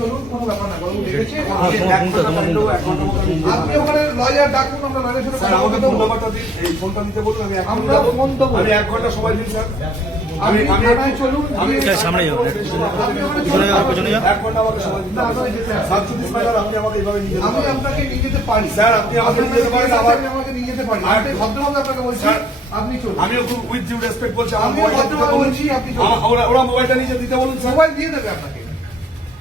চলুন, কোনো ব্যাপার না, বাবু রেখেছি। আপনি ওখানে লয়ার ডাকুন, আমরা লয়ারের সাথে কথা বলবো। আমরা ফোন দেবো। আমি 1 ঘন্টা সময় দিন স্যার। আমি থানায় চলুন, সামনে যাও, পিছনে যাও, পেছনে যাও। 1 ঘন্টা আমাকে সময় দিন। সাবজুডিস ম্যাটার আপনি আমাকে এইভাবে নিয়ে যেতে আমি পারেন। আপনাকে নিয়ে যেতে পারি স্যার, আপনি আমাকে নিয়ে যেতে পারেন, আমি আমাকে নিয়ে যেতে পারি। আমি ভদ্রভাবে আপনাকে বলছি, স্যার, আপনি চলুন। আমিও খুব উইথ ডিউ রেসপেক্ট বলছি, আমার আমিও মোবাইলটা দিতে ভদ্রভাবে বলুন। বলছি, আপনি চলুন। ওরা মোবাইলটা নিয়ে দিতে বলুন স্যার। মোবাইল দিয়ে দেবে আপনাকে,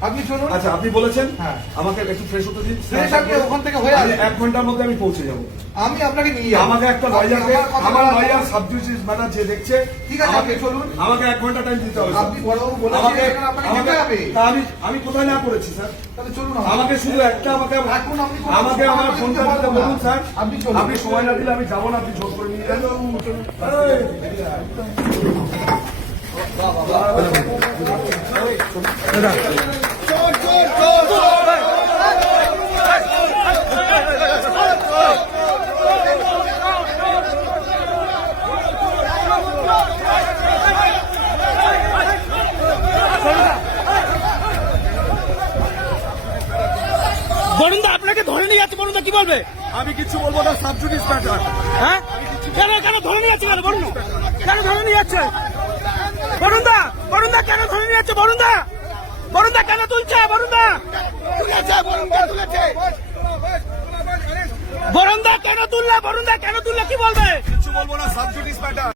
আপনি চলুন। আচ্ছা, আপনি বলেছেন হ্যাঁ। আমাকে একটু ফ্রেশ হতে দিন। ফ্রেশ আপনি ওখান থেকে হয়ে আসবেন। 1 ঘন্টার মধ্যে আমি পৌঁছে যাবো। আমি আপনাকে নিয়ে যাবো। আমাকে একটা লয়ারকে, আমার লয়ার সাবজুডিস ম্যাটার যে দেখছে, ঠিক আছে, আপনি চলুন। আমাকে 1 ঘন্টা টাইম দিতে হবে স্যার। আপনি বড়বাবু বলেছেন, আমাকে এখানে আপনাকে যেতে হবে। তা আমি কোথায় না করেছি স্যার? তাহলে চলুন। আমাকে শুধু একটা এখন আপনি চলুন। আমাকে আমার ফোনটা দিতে বলুন স্যার। আপনি চলুন। আপনি সময় না দিলে আমি যাবো না, আপনি জোর করে নিয়ে যান। বরুণদা আপনাকে ধরে নিয়ে যাচ্ছে, বরুণদা কি বলবে? আমি কিছু বলবো না, সাবজুডিস ম্যাটার। হ্যাঁ, কেন ধরে নিয়ে যাচ্ছে? কেন বরুণ কেন ধরে নিয়ে যাচ্ছে? বরুণদা কেন ধরে নিয়ে যাচ্ছে? বরুণদা কেন তুলছে? বরুণদা কেন তুললে? কি বলবে? কিছু বলবো না, সাবজুডিস ম্যাটার।